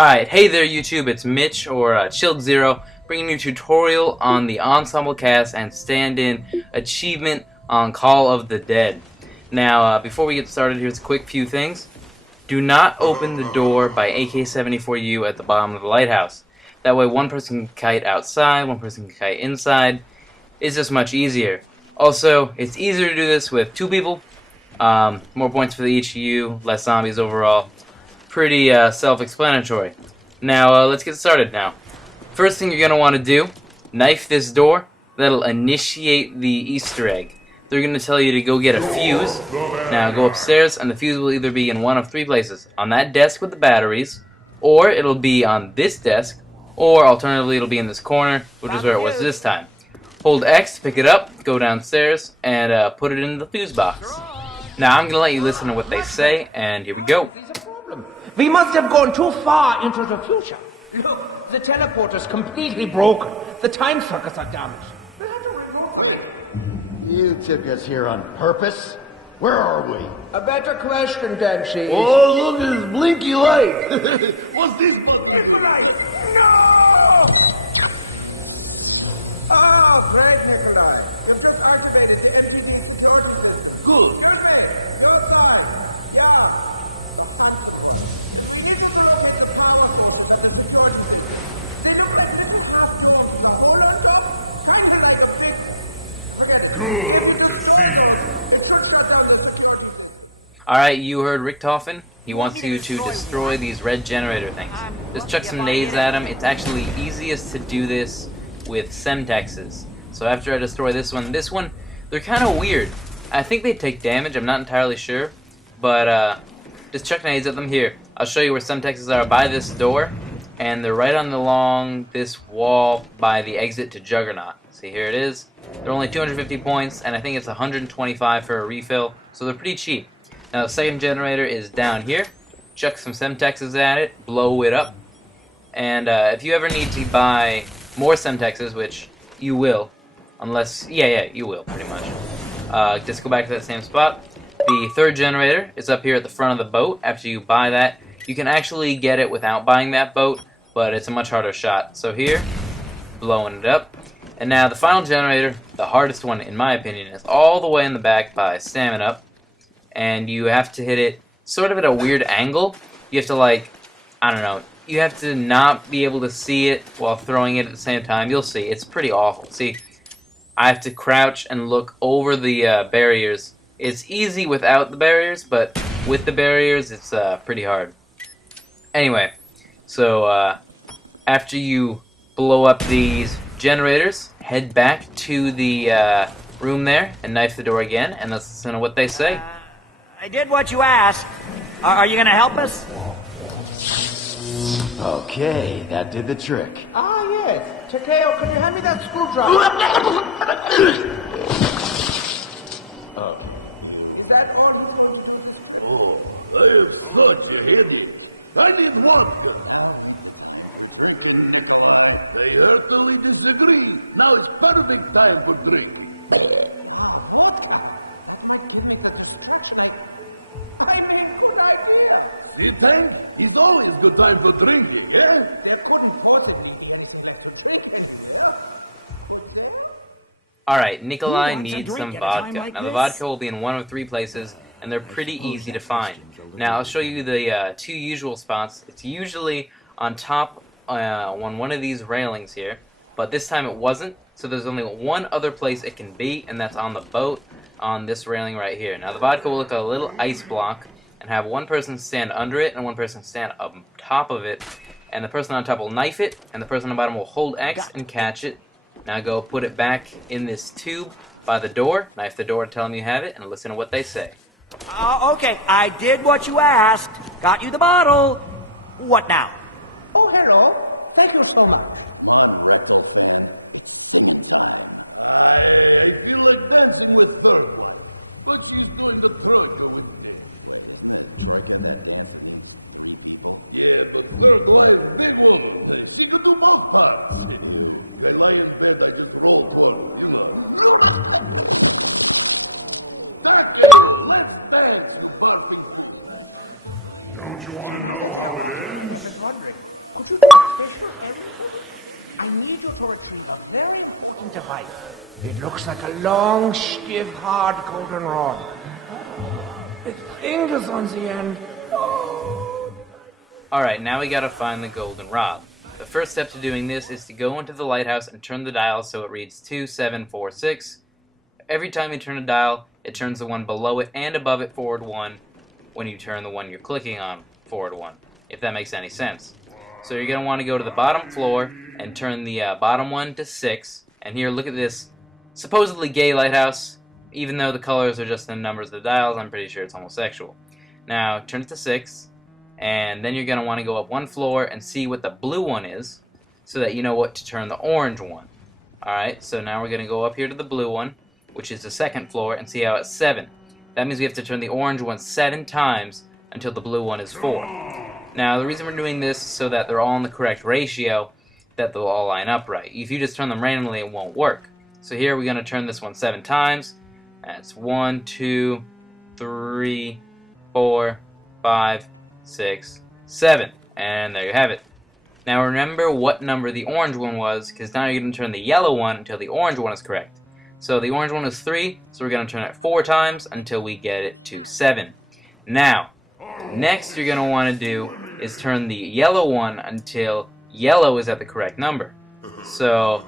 Alright, hey there YouTube, it's Mitch, or Chilled Zero, bringing you a tutorial on the Ensemble Cast and stand-in achievement on Call of the Dead. Now, before we get started, here's a quick few things. Do not open the door by AK-74U at the bottom of the lighthouse. That way one person can kite outside, one person can kite inside. It's just much easier. Also, it's easier to do this with two people. More points for each of you, less zombies overall. Pretty self-explanatory. Now, let's get started now. First thing you're going to want to do, knife this door. That'll initiate the Easter egg. They're going to tell you to go get a fuse. Now, go upstairs, and the fuse will either be in one of three places. On that desk with the batteries, or it'll be on this desk, or alternatively it'll be in this corner, which is where it was this time. Hold X to pick it up, go downstairs, and put it in the fuse box. Now, I'm going to let you listen to what they say, and here we go. We must have gone too far into the future. Look, the teleporter's completely broken. The time circuits are damaged. You took us here on purpose? Where are we? A better question, Dempsey. Oh, look at this blinky light! What's this? Nikolai! No! Oh, great, Nikolai. You're just isolated. Good. Good to see you. Alright, you heard Richtofen. He wants you to destroy these red generator things. Just chuck some nades at them. It's actually easiest to do this with Semtexes. So after I destroy this one, they're kind of weird. I think they take damage, I'm not entirely sure. But just chuck nades at them here. I'll show you where Semtexes are by this door. And they're right along this wall by the exit to Juggernaut. See, here it is. They're only 250 points, and I think it's 125 for a refill, so they're pretty cheap. Now, the second generator is down here. Chuck some Semtexes at it, blow it up. And if you ever need to buy more Semtexes, which you will, unless, yeah, you will, pretty much. Just go back to that same spot. The third generator is up here at the front of the boat. After you buy that, you can actually get it without buying that boat, but it's a much harder shot. So here, blowing it up. And now the final generator, the hardest one in my opinion, is all the way in the back by Stamina Up. And you have to hit it sort of at a weird angle. You have to, like, I don't know, you have to not be able to see it while throwing it at the same time. You'll see, it's pretty awful. See, I have to crouch and look over the barriers. It's easy without the barriers, but with the barriers, it's pretty hard. Anyway, so after you blow up these generators, head back to the room there and knife the door again, and let's listen to what they say. I did what you asked. Are you gonna help us? Okay, that did the trick. Ah, yes. Takeo, can you hand me that screwdriver? I didn't want to. They certainly disagree. Now it's perfect time for drink. You think? It's always good time for drinking, eh? Alright, Nikolai needs some vodka. Now the vodka will be in one of three places, and they're pretty easy to find. Now I'll show you the two usual spots. It's usually on top on one of these railings here, but this time it wasn't, so there's only one other place it can be, and that's on the boat on this railing right here. Now the vodka will look like a little ice block and have one person stand under it and one person stand on top of it, and the person on top will knife it, and the person on the bottom will hold X and catch it. Now go put it back in this tube by the door, knife the door to tell them you have it, and listen to what they say. Okay, I did what you asked. Got you the bottle. What now? Oh, hello. Thank you so much. I feel like dancing with her. But she's doing the third. Yes, the third life is big to the monster. And I expect I can go for Don't you want to know how it ends? I need you to retrieve a very important device. It looks like a long, stiff, hard golden rod. With fingers on the end. Alright, now we gotta find the golden rod. The first step to doing this is to go into the lighthouse and turn the dial so it reads 2746. Every time you turn a dial, it turns the one below it and above it forward 1 when you turn the one you're clicking on forward 1, if that makes any sense. So you're going to want to go to the bottom floor and turn the bottom one to 6. And here, look at this supposedly gay lighthouse. Even though the colors are just the numbers of the dials, I'm pretty sure it's homosexual. Now, turn it to 6, and then you're going to want to go up one floor and see what the blue one is, so that you know what to turn the orange one. Alright, so now we're going to go up here to the blue one, which is the second floor, and see how it's 7. That means we have to turn the orange one 7 times until the blue one is 4. Now, the reason we're doing this is so that they're all in the correct ratio, that they'll all line up right. If you just turn them randomly, it won't work. So here we're going to turn this one 7 times. That's 1, 2, 3, 4, 5, 6, 7. And there you have it. Now remember what number the orange one was, because now you're going to turn the yellow one until the orange one is correct. So the orange one is 3, so we're going to turn it 4 times until we get it to 7. Now, next you're going to want to do is turn the yellow one until yellow is at the correct number. So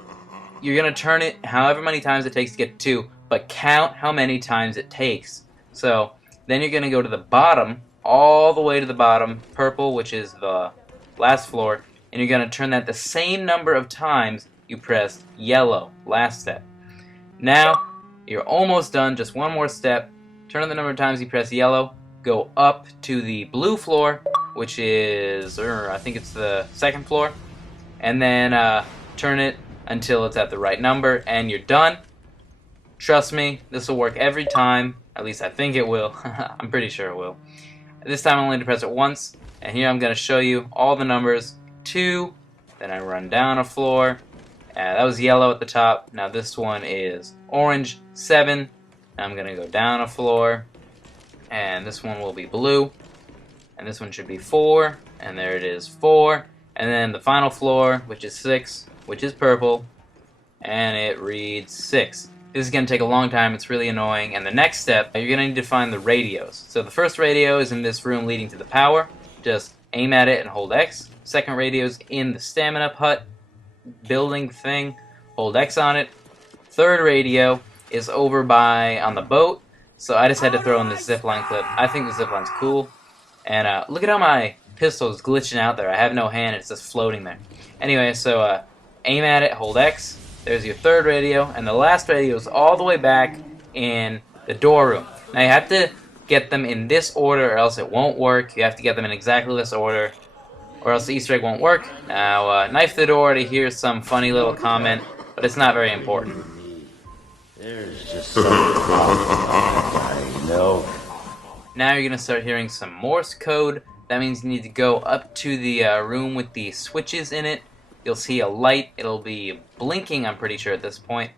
you're going to turn it however many times it takes to get to 2, but count how many times it takes. So then you're going to go to the bottom, all the way to the bottom, purple, which is the last floor, and you're going to turn that the same number of times you pressed yellow, last step. Now, you're almost done, just one more step. Turn the number of times you press yellow, go up to the blue floor, which is, I think it's the second floor, and then turn it until it's at the right number, and you're done. Trust me, this will work every time, at least I think it will. I'm pretty sure it will. This time I only need to press it once, and here I'm going to show you all the numbers. 2, then I run down a floor. That was yellow at the top. Now this one is orange, 7. Now I'm going to go down a floor. And this one will be blue. And this one should be 4. And there it is, 4. And then the final floor, which is 6, which is purple. And it reads 6. This is going to take a long time. It's really annoying. And the next step, you're going to need to find the radios. So the first radio is in this room leading to the power. Just aim at it and hold X. Second radio is in the stamina hut building thing, hold X on it. Third radio is over by on the boat, so I just had to throw in this zipline clip. I think the zipline's cool, and look at how my pistol is glitching out there. I have no hand, it's just floating there. Anyway, so aim at it, hold X. There's your third radio, and the last radio is all the way back in the door room. Now you have to get them in this order or else it won't work. You have to get them in exactly this order, or else the Easter egg won't work. Now, knife the door to hear some funny little comment, but it's not very important. There's just something I know. Now you're going to start hearing some Morse code. That means you need to go up to the room with the switches in it. You'll see a light. It'll be blinking, I'm pretty sure, at this point.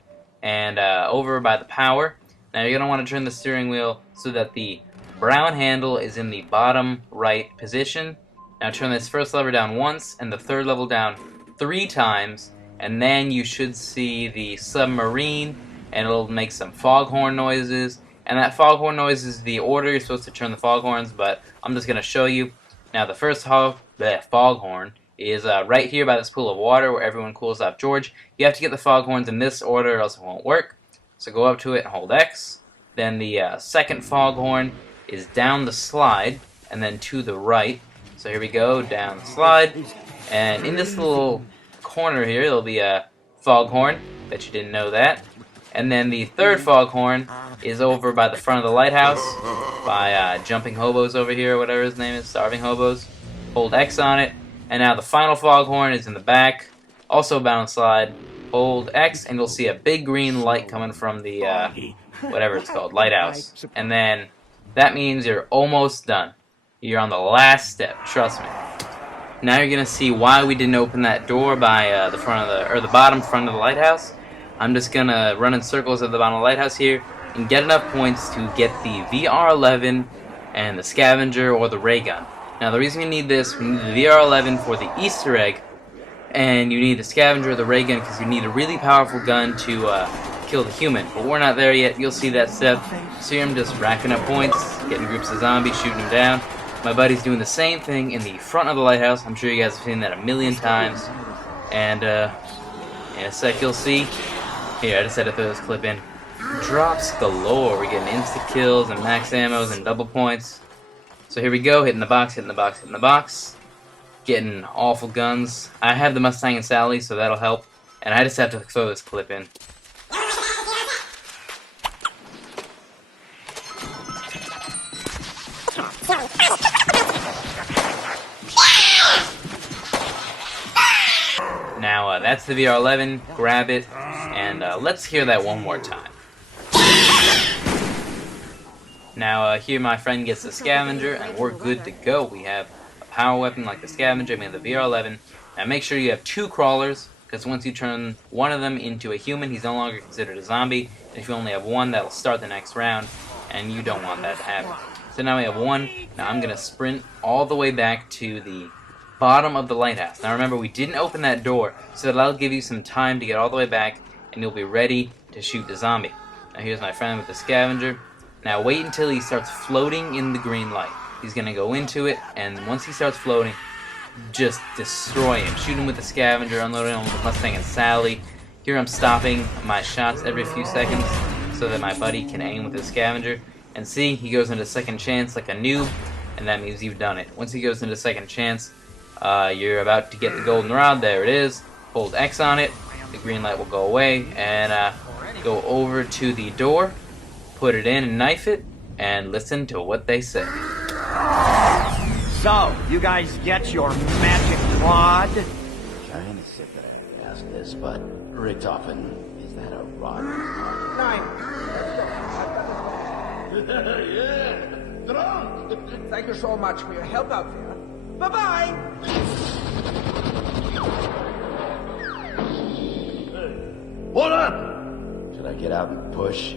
And over by the power. Now you're going to want to turn the steering wheel so that the brown handle is in the bottom right position. Now turn this first lever down once and the third lever down 3 times, and then you should see the submarine, and it'll make some foghorn noises. And that foghorn noise is the order you're supposed to turn the foghorns, but I'm just going to show you. Now the first foghorn is right here by this pool of water where everyone cools off George. You have to get the foghorns in this order or else it won't work. So go up to it and hold X. Then the second foghorn is down the slide and then to the right. So here we go, down the slide. And in this little corner here, there'll be a foghorn. Bet you didn't know that. And then the third foghorn is over by the front of the lighthouse, by Jumping Hobos over here, whatever his name is, Starving Hobos. Hold X on it. And now the final foghorn is in the back, also bound slide. Hold X, and you'll see a big green light coming from the, whatever it's called, lighthouse. And then that means you're almost done. You're on the last step, trust me. Now you're gonna see why we didn't open that door by the front of the, or the bottom front of the lighthouse. I'm just gonna run in circles at the bottom of the lighthouse here and get enough points to get the VR11 and the scavenger or the ray gun. Now the reason we need this, we need the VR11 for the Easter egg, and you need the scavenger or the ray gun because you need a really powerful gun to kill the human. But we're not there yet. You'll see that step. See him just racking up points, getting groups of zombies, shooting them down. My buddy's doing the same thing in the front of the lighthouse. I'm sure you guys have seen that a million times. And in a sec you'll see. Here, I just had to throw this clip in. Drops galore. We're getting insta kills and max ammos and double points. So here we go, hitting the box, hitting the box, hitting the box. Getting awful guns. I have the Mustang and Sally, so that'll help. And I just have to throw this clip in. Now, that's the VR11. Grab it, and let's hear that one more time. Now, here my friend gets the scavenger, and we're good to go. We have a power weapon like the scavenger, we have the VR11. Now, make sure you have 2 crawlers, because once you turn one of them into a human, he's no longer considered a zombie. And if you only have 1, that'll start the next round, and you don't want that to happen. So now we have 1. Now I'm going to sprint all the way back to the bottom of the lighthouse. Now remember, we didn't open that door, so that'll give you some time to get all the way back, and you'll be ready to shoot the zombie. Now here's my friend with the scavenger. Now wait until he starts floating in the green light. He's going to go into it, and once he starts floating, just destroy him. Shoot him with the scavenger, unload him with the Mustang and Sally. Here I'm stopping my shots every few seconds so that my buddy can aim with his scavenger. And see, he goes into second chance like a noob, and that means you've done it. Once he goes into second chance, you're about to get the golden rod. There it is. Hold X on it. The green light will go away, and go over to the door, put it in and knife it, and listen to what they say. So, you guys get your magic rod? Kinda sick that I asked this, but Richtofen, is that a rod? Yeah, drunk. Thank you so much for your help out there. Bye-bye. What up? Should I get out and push?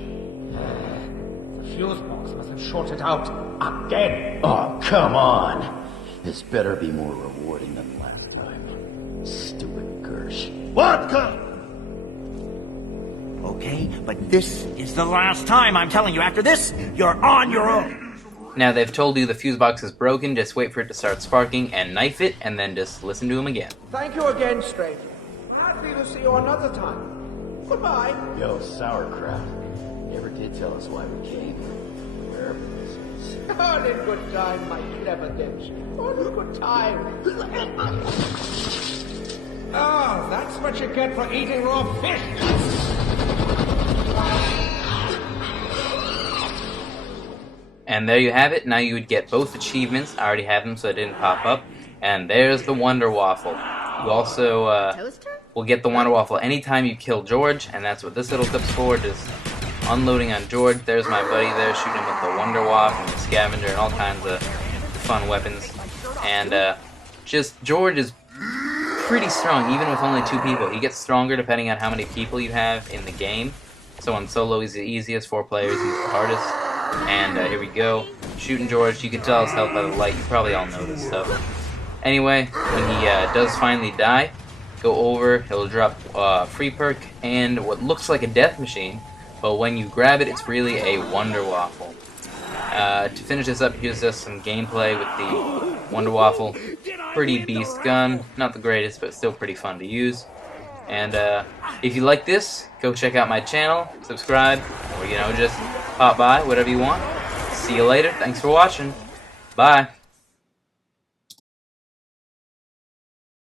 The fuse box must have shorted out again. Oh, come on. This better be more rewarding than last time. Stupid Gersh. What? Okay, but this is the last time. I'm telling you, after this, you're on your own. Now they've told you the fuse box is broken, just wait for it to start sparking and knife it, and then just listen to him again. Thank you again, stranger. Happy to see you another time. Goodbye. Yo, sauerkraut. Never did tell us why we came. Wherever this is. All in good time, my clever Dench. All in good time. Oh, that's what you get for eating raw fish. And there you have it. Now you would get both achievements. I already have them, so it didn't pop up. And there's the Wonderwaffle. You also will get the Wonderwaffle anytime you kill George, and that's what this little clip's for, just unloading on George. There's my buddy there shooting with the Wonderwaff and the scavenger and all kinds of fun weapons. And just George is pretty strong, even with only 2 people. He gets stronger depending on how many people you have in the game. So on solo, he's the easiest. 4 players, he's the hardest. And here we go, shooting George. You can tell his health by the light. You probably all know this stuff. Anyway, when he does finally die, go over, he'll drop free perk and what looks like a death machine, but when you grab it, it's really a Wonderwaffle. To finish this up, here's just some gameplay with the Wonderwaffle. Pretty beast gun, not the greatest, but still pretty fun to use. And if you like this, go check out my channel, subscribe, or just pop by, whatever you want. See you later. Thanks for watching. Bye.